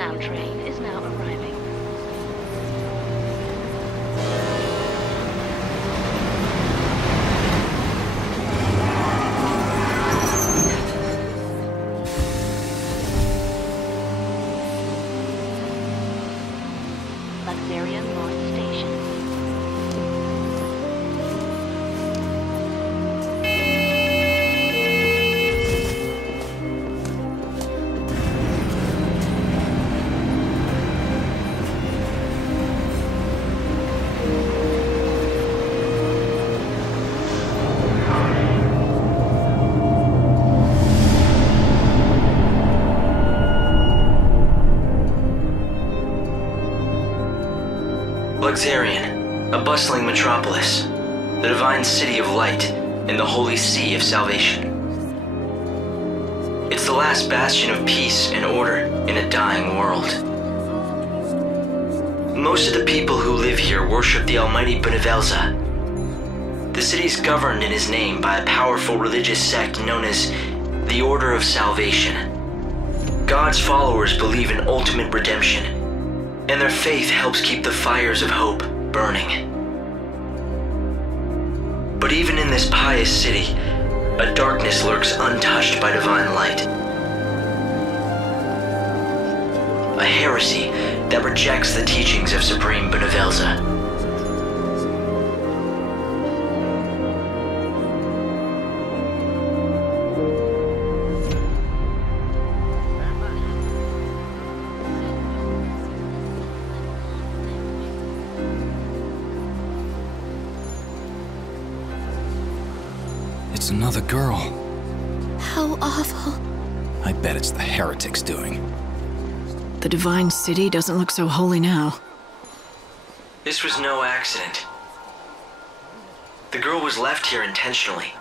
nav train is now arriving. Luxarian North Station. Luxarian, a bustling metropolis, the divine city of light and the holy sea of salvation. It's the last bastion of peace and order in a dying world. Most of the people who live here worship the almighty Benevelza. The city is governed in his name by a powerful religious sect known as the Order of Salvation. God's followers believe in ultimate redemption, and their faith helps keep the fires of hope burning. But even in this pious city, a darkness lurks untouched by divine light. A heresy that rejects the teachings of Supreme Benevelza. It's another girl. How awful. I bet it's the heretics doing. The divine city doesn't look so holy now. This was no accident. The girl was left here intentionally.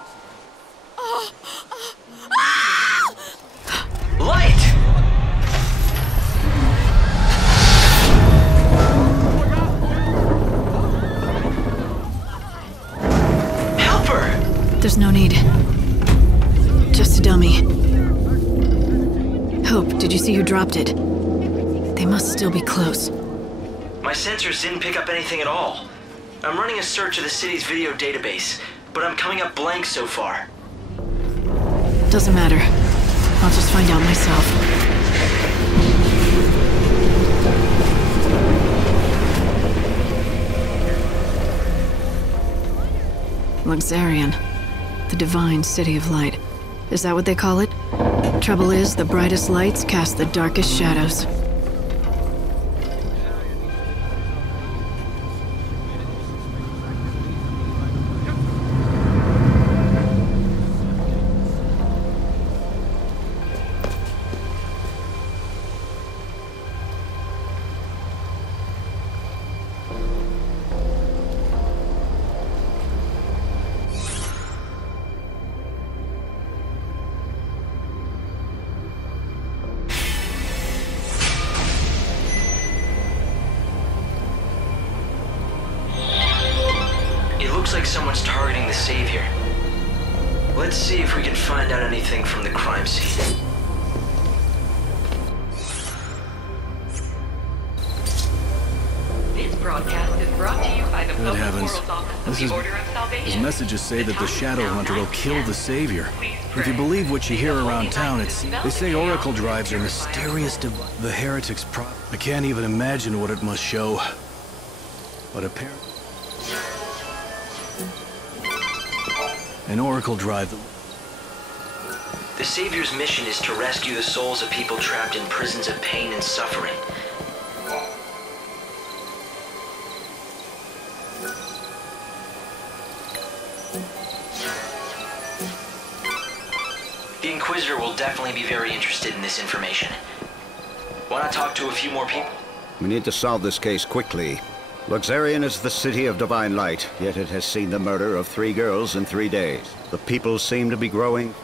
Light! Help her! There's no need. Just a dummy. Hope, did you see who dropped it? They must still be close. My sensors didn't pick up anything at all. I'm running a search of the city's video database, but I'm coming up blank so far. Doesn't matter. I'll just find out myself. Luxarian. The divine city of light. Is that what they call it? Trouble is, the brightest lights cast the darkest shadows. Looks like someone's targeting the Savior. Let's see if we can find out anything from the crime scene. This broadcast is brought to you by the Good Public heavens. Worlds Office This of is... the Order of Salvation. His messages say that the Shadow Hunter will kill the Savior. If you believe what you hear around town, they say Oracle drives are mysterious to the heretics' I can't even imagine what it must show. But apparently... An Oracle drive... The Savior's mission is to rescue the souls of people trapped in prisons of pain and suffering. The Inquisitor will definitely be very interested in this information. Why not talk to a few more people? We need to solve this case quickly. Luxarian is the city of divine light, yet it has seen the murder of 3 girls in 3 days. The people seem to be growing.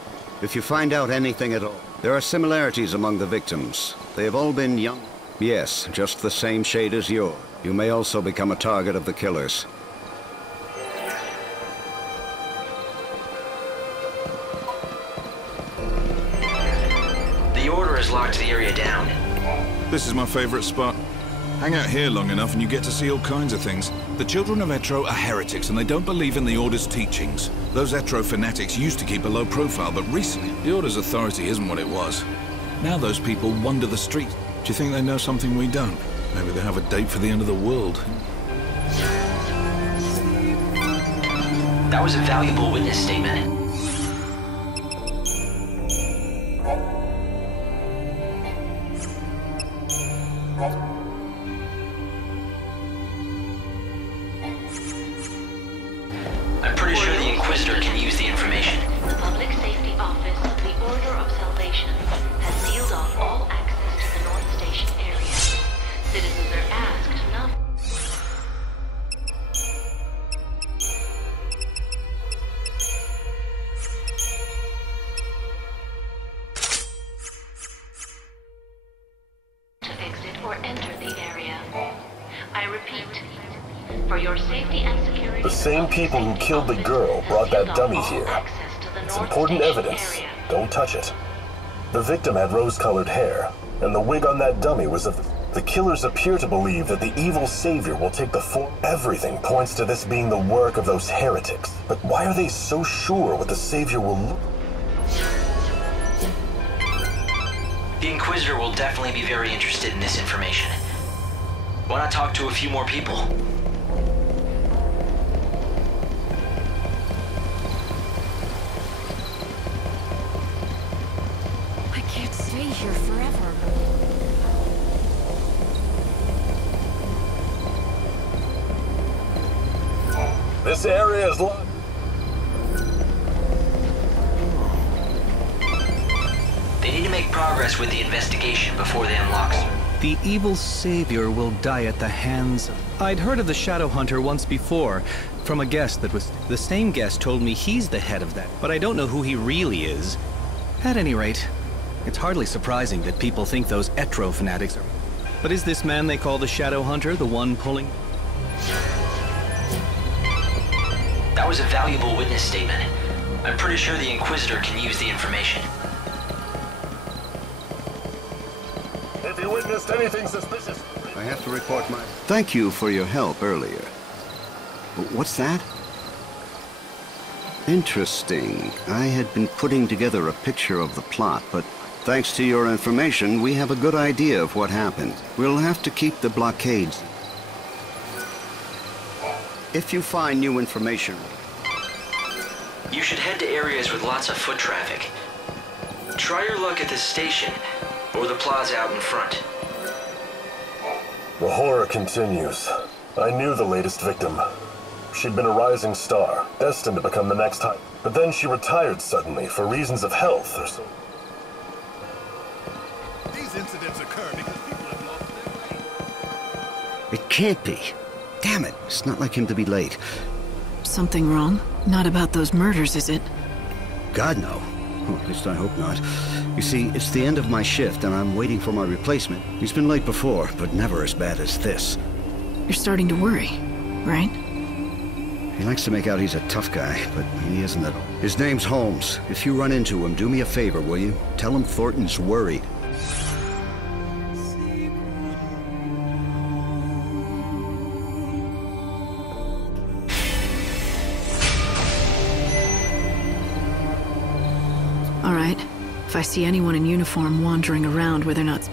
If you find out anything at all, there are similarities among the victims. They have all been young. Yes, just the same shade as yours. You may also become a target of the killers. The Order has locked the area down. This is my favorite spot. Hang out here long enough and you get to see all kinds of things. The children of Etro are heretics and they don't believe in the Order's teachings. Those Etro fanatics used to keep a low profile, but recently, the Order's authority isn't what it was. Now those people wander the streets. Do you think they know something we don't? Maybe they have a date for the end of the world. That was a valuable witness statement. I'm pretty sure the Inquisitor can use the information. The Public Safety Office of the Order of Salvation has sealed off all access to the North Station area. Citizens are asked not to exit or enter the area. I repeat, for your safety and security... The same people who killed the girl brought that dummy here. It's important evidence. Don't touch it. The victim had rose-colored hair, and the wig on that dummy was of... The killers appear to believe that the evil savior will take the form. Everything points to this being the work of those heretics. But why are they so sure what the savior will look? The Inquisitor will definitely be very interested in this information. Why not talk to a few more people? I can't stay here forever. This area is locked. They need to make progress with the investigation before they unlock. The evil savior will die at the hands of... I'd heard of the Shadow Hunter once before, from a guest that was... The same guest told me he's the head of that, but I don't know who he really is. At any rate, it's hardly surprising that people think those Etro fanatics are... But is this man they call the Shadow Hunter the one pulling... That was a valuable witness statement. I'm pretty sure the Inquisitor can use the information. If you witnessed anything suspicious... I have to report my... Thank you for your help earlier. What's that? Interesting. I had been putting together a picture of the plot, but thanks to your information, we have a good idea of what happened. We'll have to keep the blockades. If you find new information... You should head to areas with lots of foot traffic. Try your luck at this station, or the plaza out in front. The horror continues. I knew the latest victim. She'd been a rising star, destined to become the next type. But then she retired suddenly for reasons of health or so. These incidents occur because people have lost their way. It can't be. Damn it, it's not like him to be late. Something wrong? Not about those murders, is it? God, no. Well, at least I hope not. You see, it's the end of my shift and I'm waiting for my replacement. He's been late before, but never as bad as this. You're starting to worry, right? He likes to make out he's a tough guy, but he isn't at all. His name's Holmes. If you run into him, do me a favor, will you? Tell him Thornton's worried. All right. If I see anyone in uniform wandering around where they're not...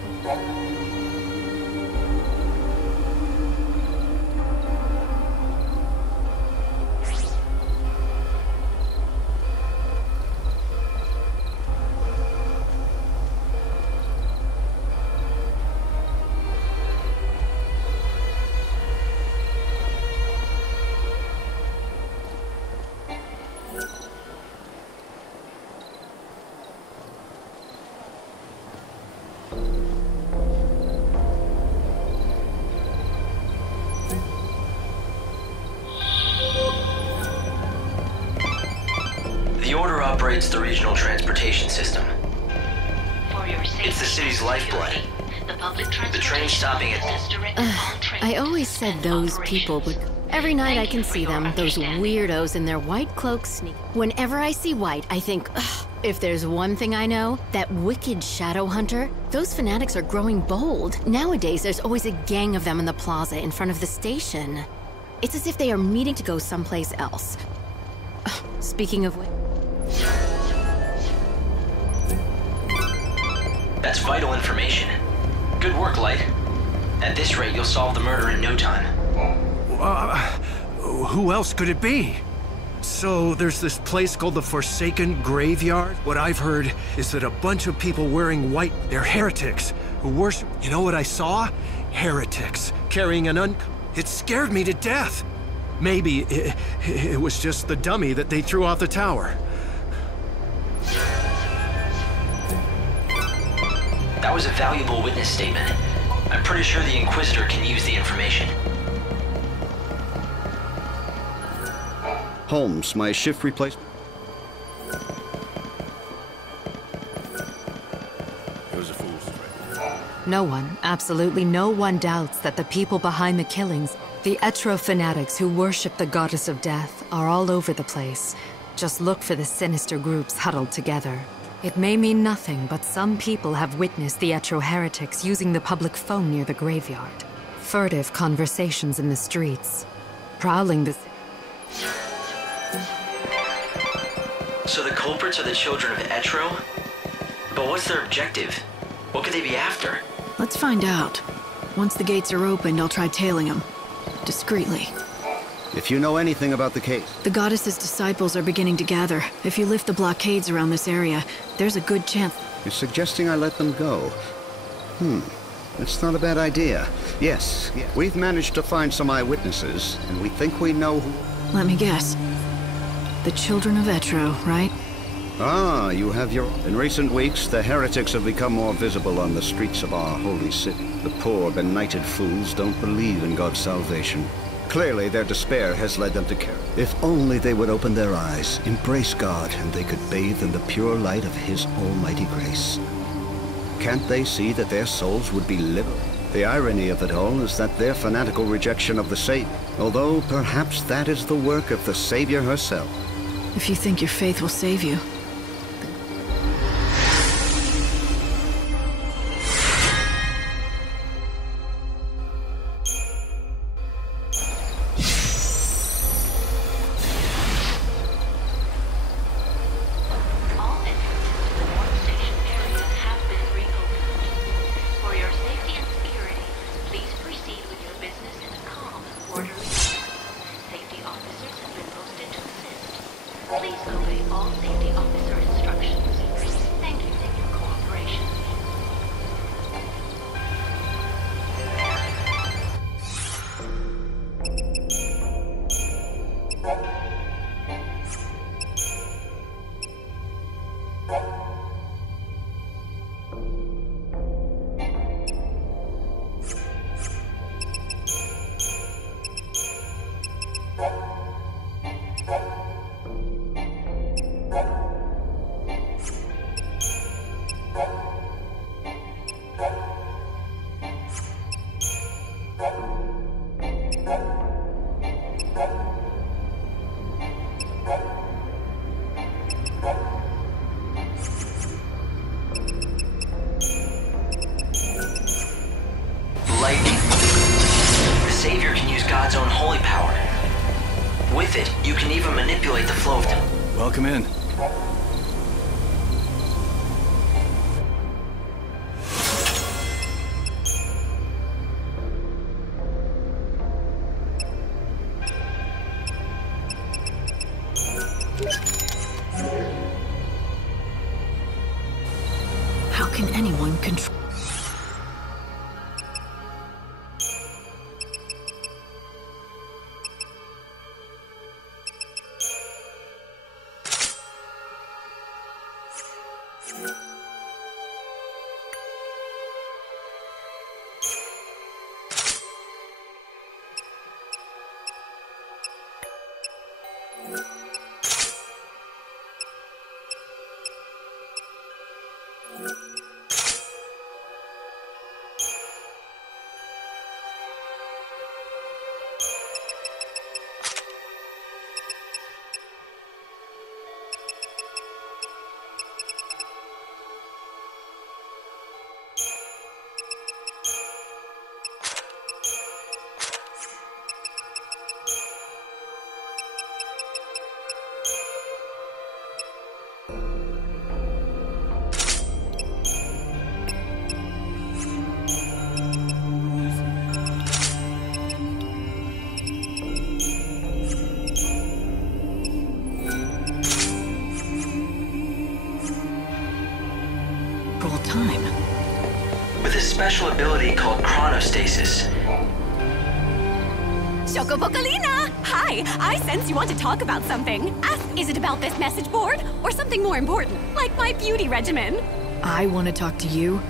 The Order operates the regional transportation system. For your safety It's the city's lifeblood. The public The train stopping at... I always said those people, but every night I can see them, those weirdos in their white cloaks sneak. Whenever I see white, I think, ugh, If there's one thing I know, that wicked shadow hunter, those fanatics are growing bold. Nowadays, there's always a gang of them in the plaza in front of the station. It's as if they are meeting to go someplace else. Speaking of which... That's vital information. Good work, Light. At this rate, you'll solve the murder in no time. Who else could it be? So, there's this place called the Forsaken Graveyard. What I've heard is that a bunch of people wearing white, they're heretics who worship... You know what I saw? Heretics carrying an It scared me to death. Maybe it was just the dummy that they threw off the tower. That was a valuable witness statement. I'm pretty sure the Inquisitor can use the information. Holmes, my shift replacement. It was a fool's trick. No one, absolutely no one doubts that the people behind the killings, the Etro fanatics who worship the goddess of death, are all over the place. Just look for the sinister groups huddled together. It may mean nothing, but some people have witnessed the Etro heretics using the public phone near the graveyard. Furtive conversations in the streets. Prowling the... So the culprits are the children of Etro? But what's their objective? What could they be after? Let's find out. Once the gates are opened, I'll try tailing them. Discreetly. If you know anything about the case... The goddess's disciples are beginning to gather. If you lift the blockades around this area, there's a good chance... You're suggesting I let them go? It's not a bad idea. Yes, we've managed to find some eyewitnesses, and we think we know who... Let me guess. The children of Etro, right? Ah, you have your... In recent weeks, the heretics have become more visible on the streets of our holy city. The poor, benighted fools don't believe in God's salvation. Clearly, their despair has led them to care. If only they would open their eyes, embrace God, and they could bathe in the pure light of His almighty grace. Can't they see that their souls would be liberated? The irony of it all is that their fanatical rejection of the Savior, although perhaps that is the work of the Savior herself. If you think your faith will save you. God's own holy power. With it, you can even manipulate the flow of time. Welcome in. How can anyone control... all time. With a special ability called chronostasis. Chocobocolina! Hi! I sense you want to talk about something. Is it about this message board? Or something more important, like my beauty regimen? I want to talk to you.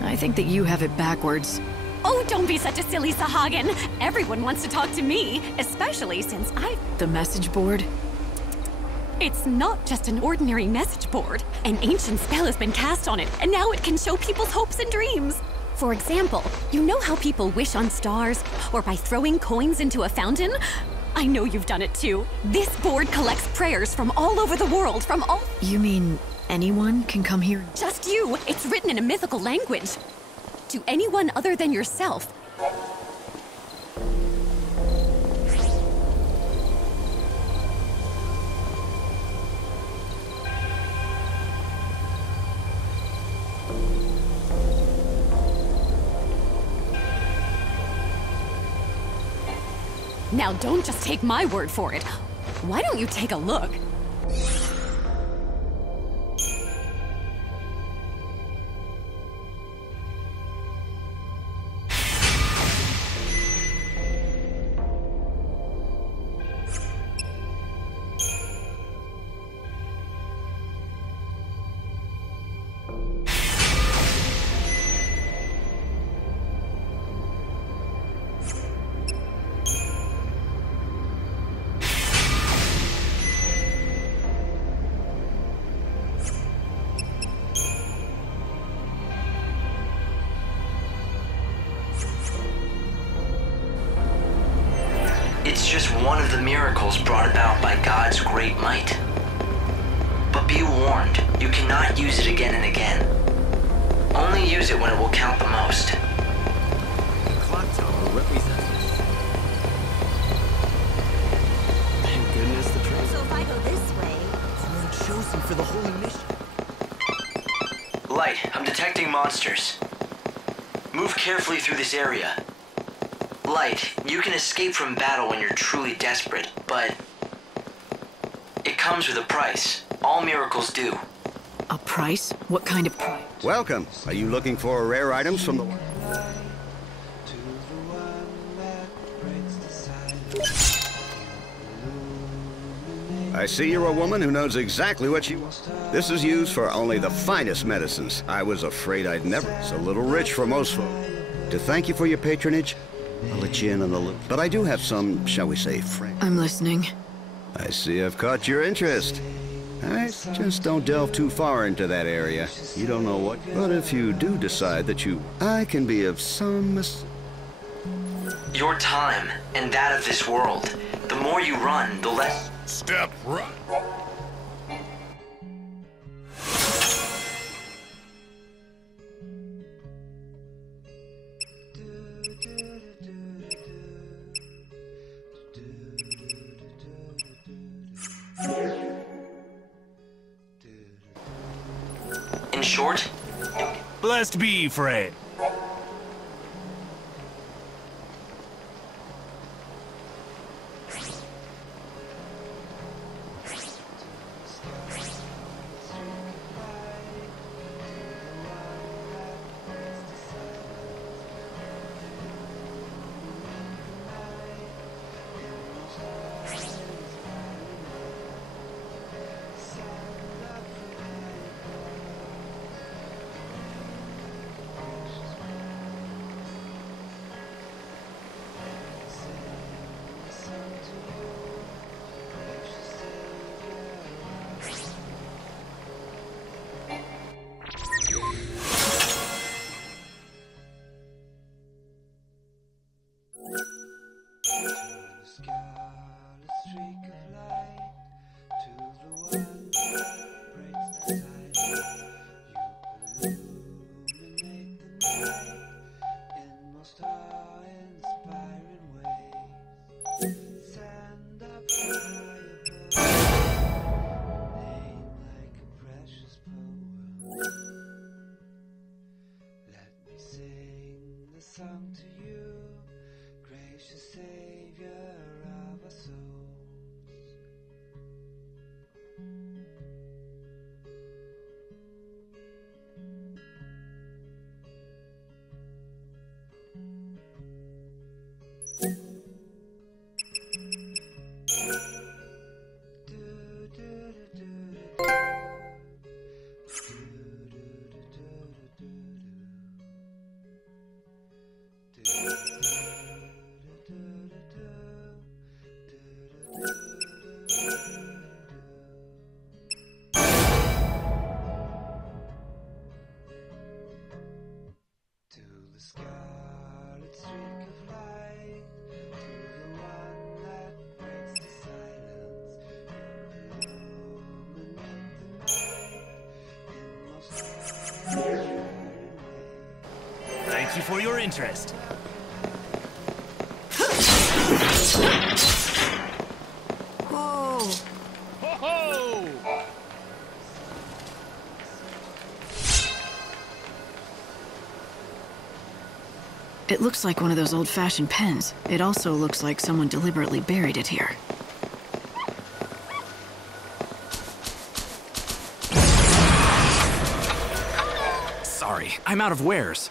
I think that you have it backwards. Oh, don't be such a silly Sahagin. Everyone wants to talk to me, especially since The message board? It's not just an ordinary message board. An ancient spell has been cast on it, and now it can show people's hopes and dreams. For example, you know how people wish on stars, or by throwing coins into a fountain? I know you've done it too. This board collects prayers from all over the world, from all— You mean anyone can come here? Just you! It's written in a mythical language. To anyone other than yourself. Now don't just take my word for it. Why don't you take a look? It's just one of the miracles brought about by God's great might. But be warned, you cannot use it again and again. Only use it when it will count the most. The clock tower represents. Thank goodness the train. So if I go this way, I'm chosen for the holy mission. Light, I'm detecting monsters. Move carefully through this area. Light, you can escape from battle when you're truly desperate, but it comes with a price. All miracles do. A price? What kind of price? Welcome. Are you looking for rare items from the... I see you're a woman who knows exactly what she wants. This is used for only the finest medicines. I was afraid I'd never. It's a little rich for most folk. To thank you for your patronage, I'll let you in on the loop. But I do have some, shall we say, friends. I'm listening. I see I've caught your interest. Just don't delve too far into that area. You don't know what. But if you do decide that I can be of some... Your time, and that of this world. The more you run, the less... Step right. In short, Blessed be, Fred. Thank you for your interest. Whoa! Ho-ho! It looks like one of those old-fashioned pens. It also looks like someone deliberately buried it here. Sorry, I'm out of wares.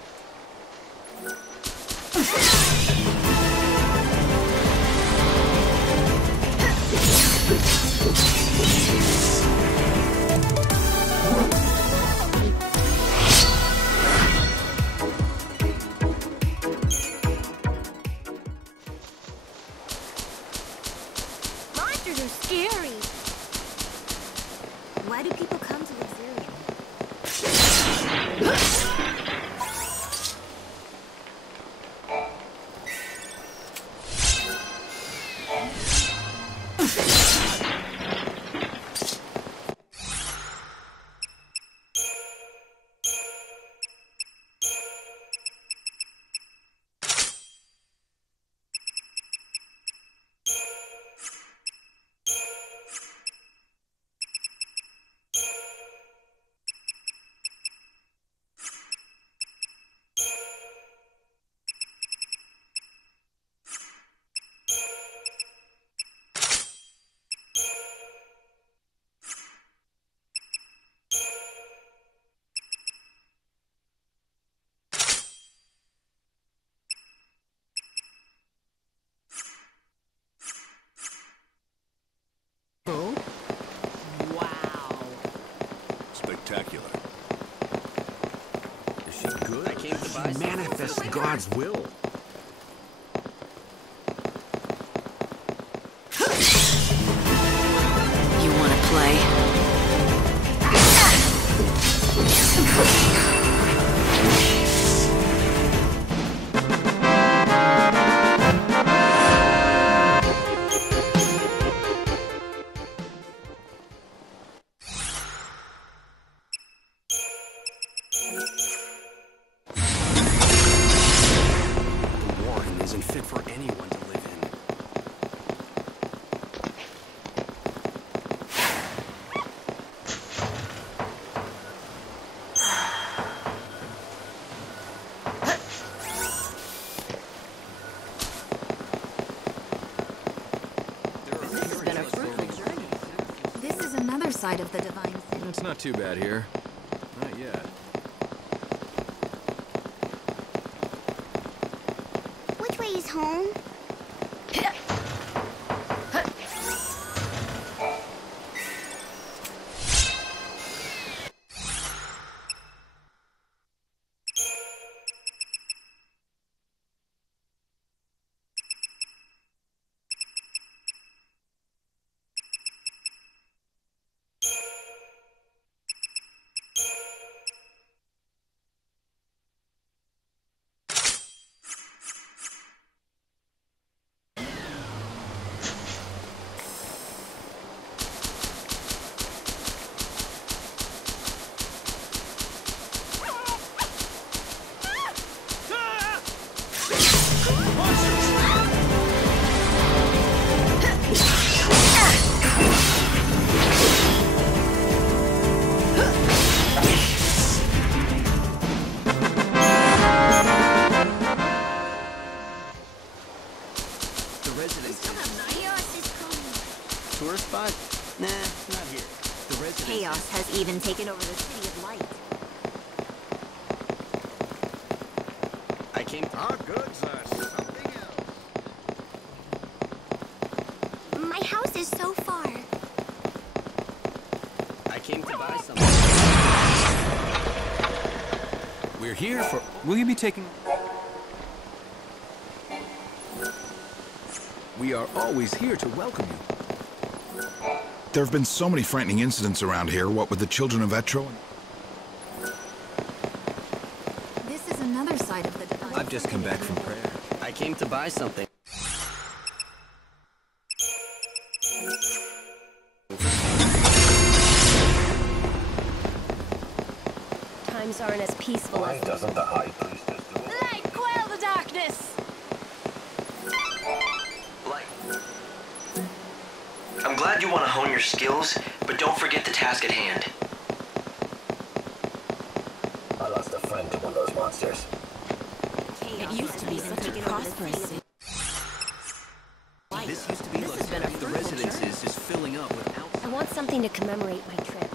Monsters are scary. Why do people come to Luxurion? Spectacular. Is she good? I came to buy. She manifests God's will. You want to play? The Warren isn't fit for anyone to live in. This has been a fruitful journey. This is another side of the divine city. It's not too bad here. Not yet. Which way is home? Tourist spot? Nah, not here. The residents. Chaos has even taken over the City of Light. I came. Our goods are something else. My house is so far. I came to buy something. We're here for... Will you be taking... We are always here to welcome you. There have been so many frightening incidents around here, what with the children of Etro. This is another side of the divine I've just come back from prayer. I came to buy something. Times aren't as peaceful Why as... doesn't the High Priestess do it? this? I'm glad you want to hone your skills, but don't forget the task at hand. I lost a friend to one of those monsters. It used to be such a prosperous city. This used to be like the residences is filling up with I want something to commemorate my trip.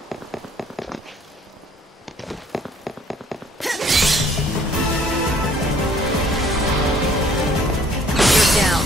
You're down.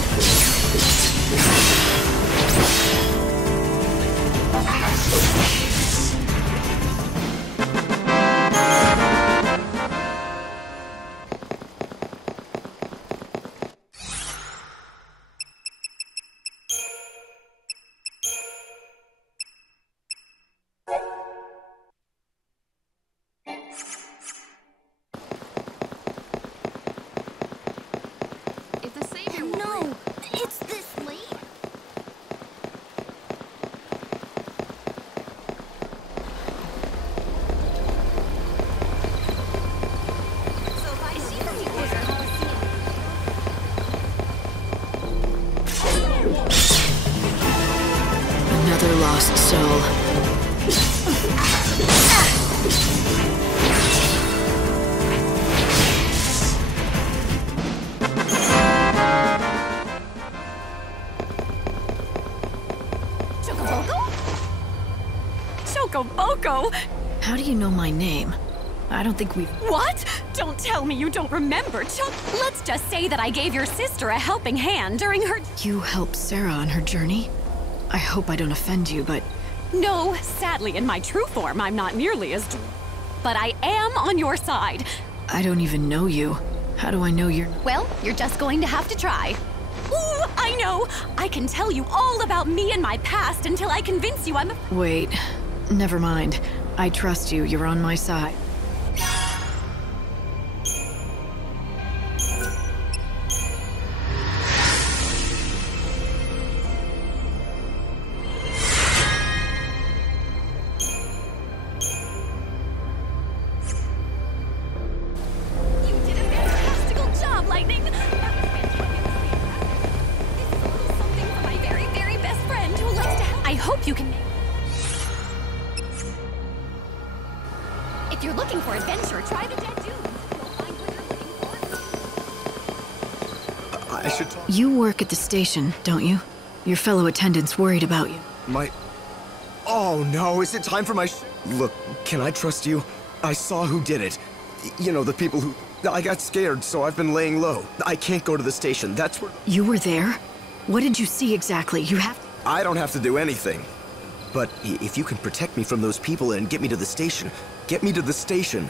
Another lost soul. Chocoboco? How do you know my name? I don't think we've... What? Don't tell me you don't remember, Let's just say that I gave your sister a helping hand during her... You helped Sarah on her journey? I hope I don't offend you, but... No, sadly, in my true form, I'm not nearly as... But I am on your side. I don't even know you. How do I know you're... Well, you're just going to have to try. Ooh, I know! I can tell you all about me and my past until I convince you I'm a... Wait. Never mind. I trust you. You're on my side. If you're looking for adventure, try the Dead Dunes. I should talk. You work at the station, don't you? Your fellow attendant's worried about you. Oh no, is it time for my Look, can I trust you? I saw who did it. You know, the people who... I got scared, so I've been laying low. I can't go to the station, that's where... You were there? What did you see exactly? You have... I don't have to do anything. But if you can protect me from those people and get me to the station, get me to the station.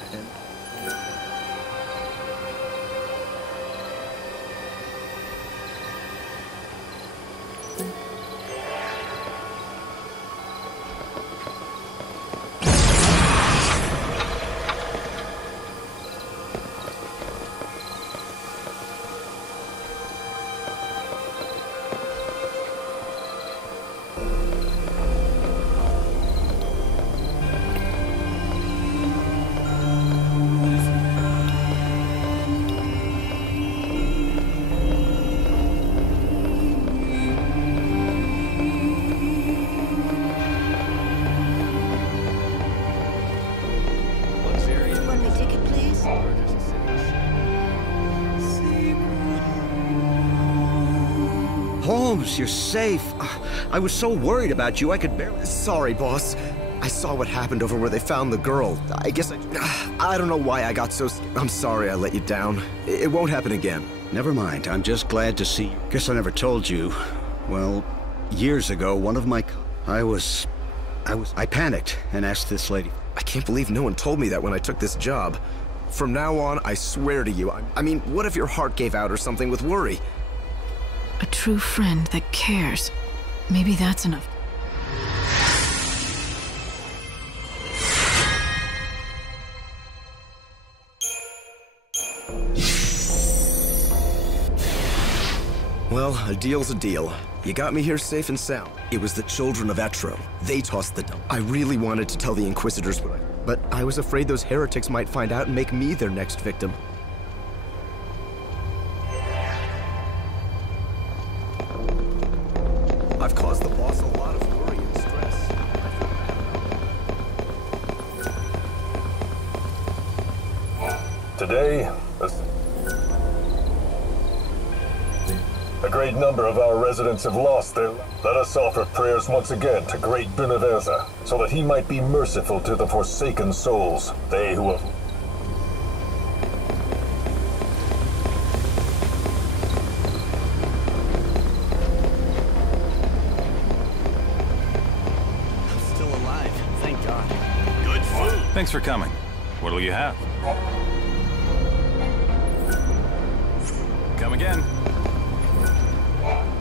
Holmes, you're safe. I was so worried about you, I could barely... Sorry, boss. I saw what happened over where they found the girl. I guess I don't know why I got so... I'm sorry I let you down. It won't happen again. Never mind. I'm just glad to see you. Guess I never told you. Well, years ago, one of my... I panicked and asked this lady... I can't believe no one told me that when I took this job. From now on, I swear to you, I mean, what if your heart gave out or something with worry? A true friend that cares. Maybe that's enough. Well, a deal's a deal. You got me here safe and sound. It was the children of Etro. They tossed the dump. I really wanted to tell the Inquisitors, but I was afraid those heretics might find out and make me their next victim. Today, a great number of our residents have lost their... Let us offer prayers once again to great Beneverza, so that he might be merciful to the forsaken souls, they who have... I'm still alive, thank God. Good food! Thanks for coming. What'll you have? Come again.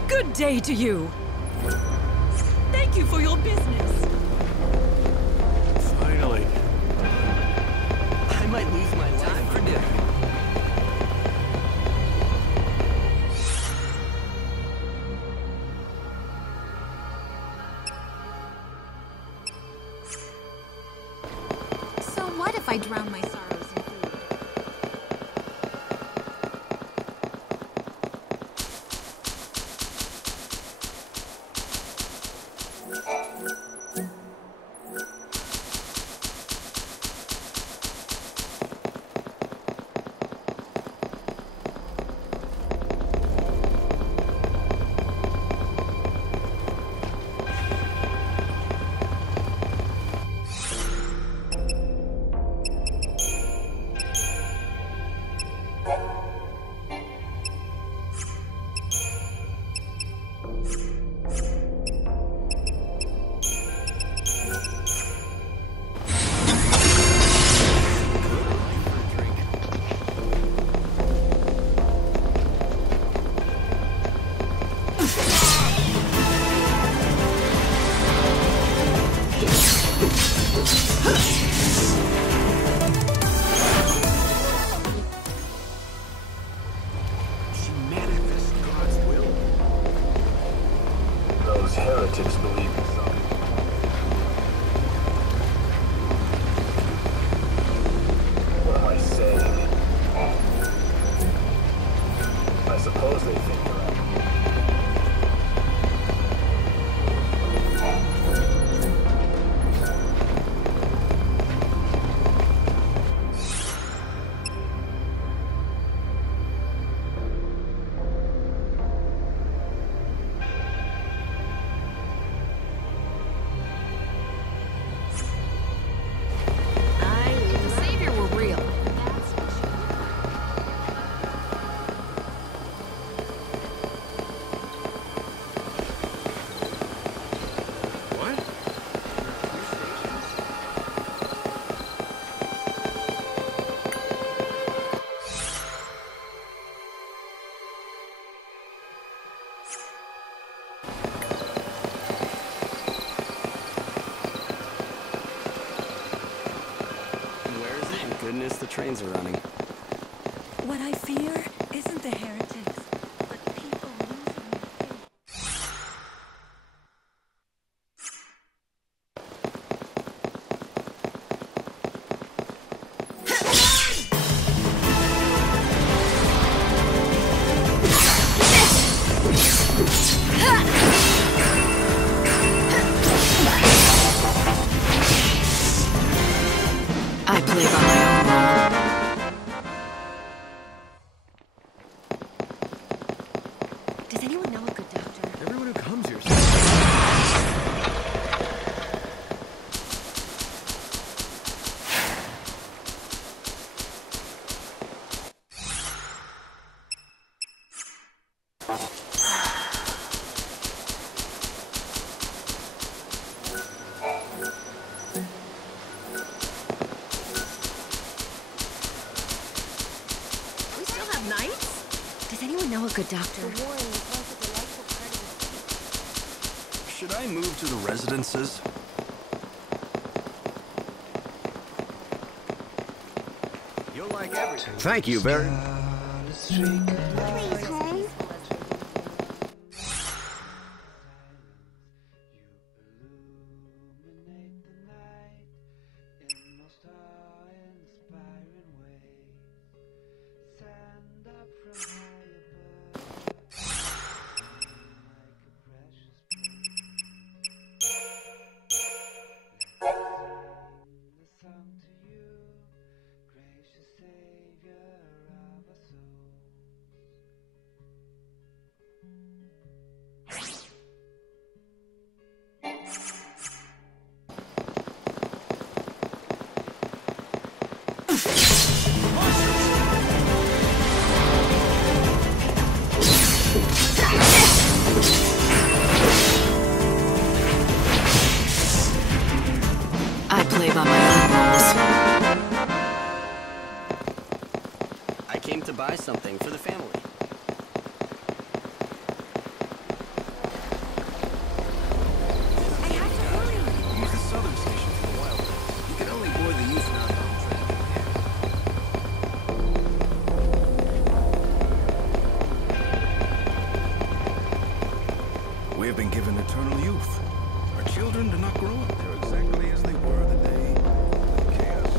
Good day to you. Thank you for your business. Finally. I might lose my life. Time for dinner. So what if I drown my sorrows in food? Heretics believe in something. What am I saying? I suppose they think they're out. Goodness, the trains are running. What I fear isn't the heretics, but people losing their faith. I play by my own rule. Does anyone know a good doctor? Everyone who comes here We still have nights? Does anyone know a good doctor? Should I move to the residences? You'll like everything. Thank you very... Please, home. Savior. came to buy something for the family. Use the southern station for a while. You can only board the youth non-bound train. We have been given eternal youth. Our children do not grow up. They're exactly as they were the day chaos.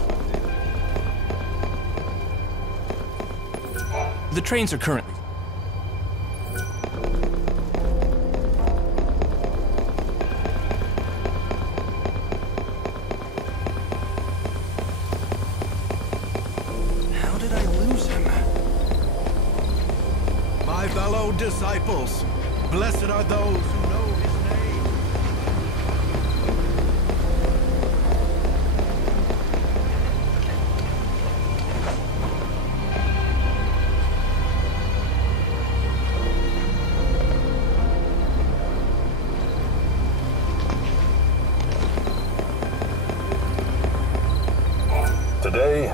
The trains are currently... How did I lose him? My fellow disciples, blessed are those who know his name. Today,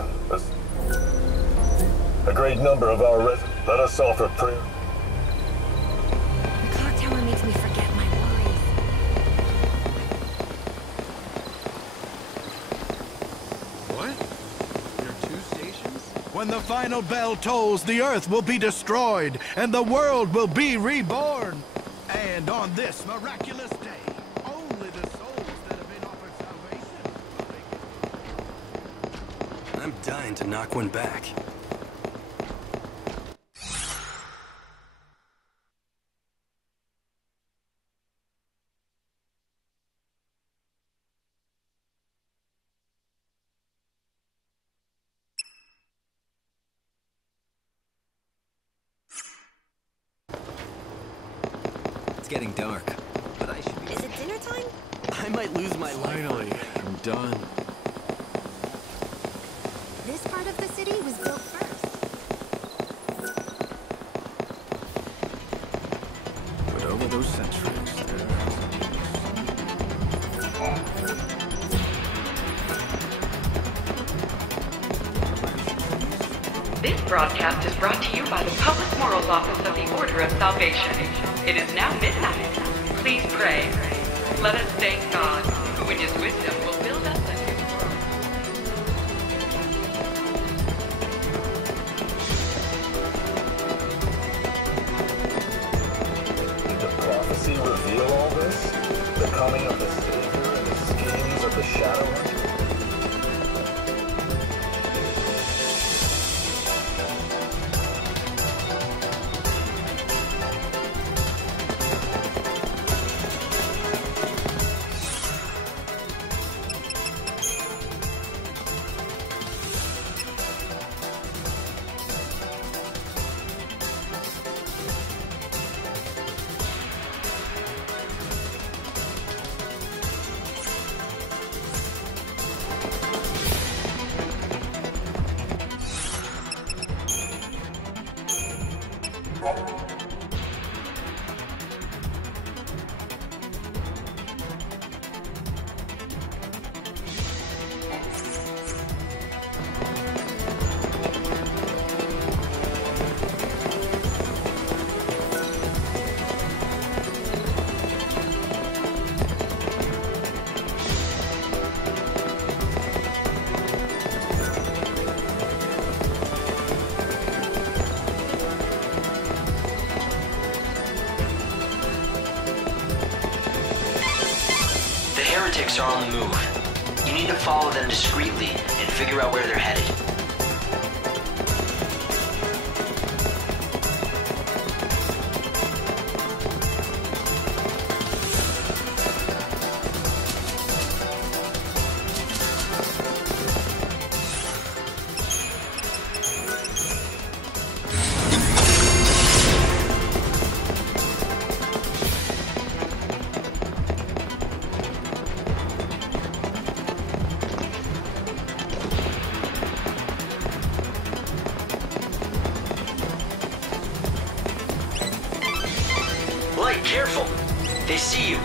a great number of our residents let us offer prayer. The clock tower makes me forget my worries. What? There are 2 stations? When the final bell tolls, the earth will be destroyed, and the world will be reborn. And on this miraculous day, only the souls that have been offered salvation. I'm dying to knock one back. It's getting dark, but I should be... Is it dinner time? I might lose my life. Finally, I'm done. This part of the city was built first. But over those centuries, This broadcast is brought to you by the Public Morals Office of the Order of Salvation. It is now midnight. Please pray. Let us thank God, who in his wisdom will build us a new world. Did the prophecy reveal all this? The coming of the Savior and the schemes of the Shadow Hunter? Heretics are on the move. You need to follow them discreetly and figure out where they're headed. Careful! They see you.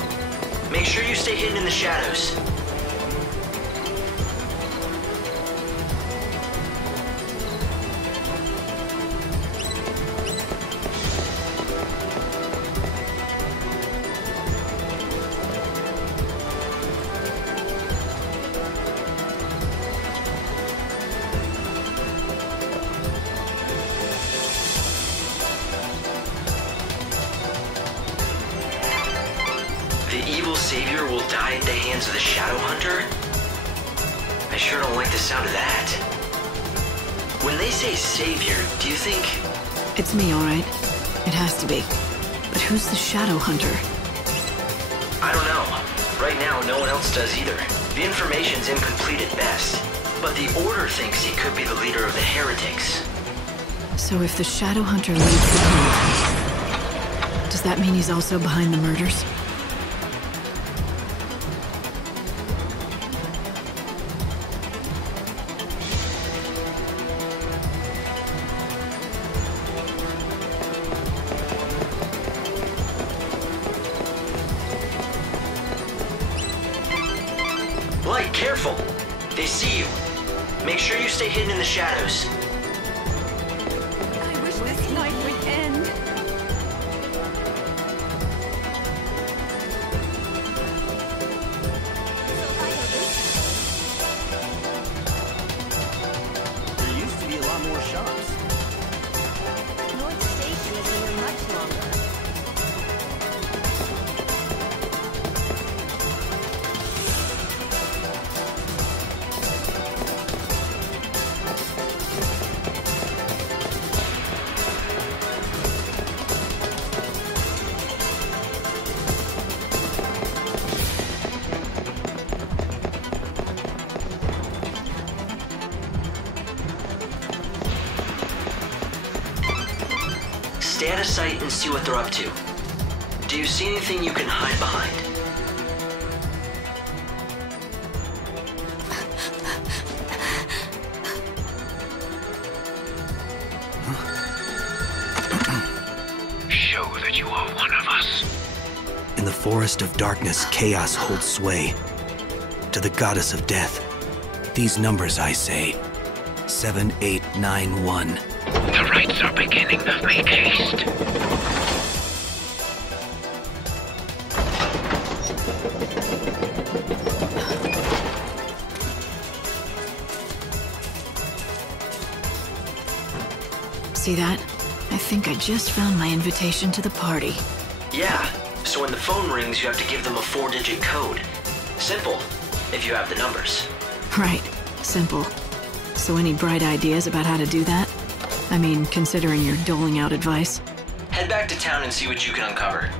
Make sure you stay hidden in the shadows. will die at the hands of the Shadow Hunter? I sure don't like the sound of that. When they say savior, do you think... It's me, all right. It has to be. But who's the Shadow Hunter? I don't know. Right now, no one else does either. The information's incomplete at best. But the Order thinks he could be the leader of the heretics. So if the Shadow Hunter leads the cult, does that mean he's also behind the murders? Light, careful! They see you. Make sure you stay hidden in the shadows. I wish this night would end. There used to be a lot more shops. North Station isn't here much longer. Stay out of sight and see what they're up to. Do you see anything you can hide behind? Show that you are one of us. In the forest of darkness, chaos holds sway. To the goddess of death, these numbers I say. 7891. The rites are beginning. Make haste. See that? I think I just found my invitation to the party. Yeah, so when the phone rings, you have to give them a 4-digit code. Simple, if you have the numbers. Right. Simple. So any bright ideas about how to do that? I mean, considering you're doling out advice. Head back to town and see what you can uncover.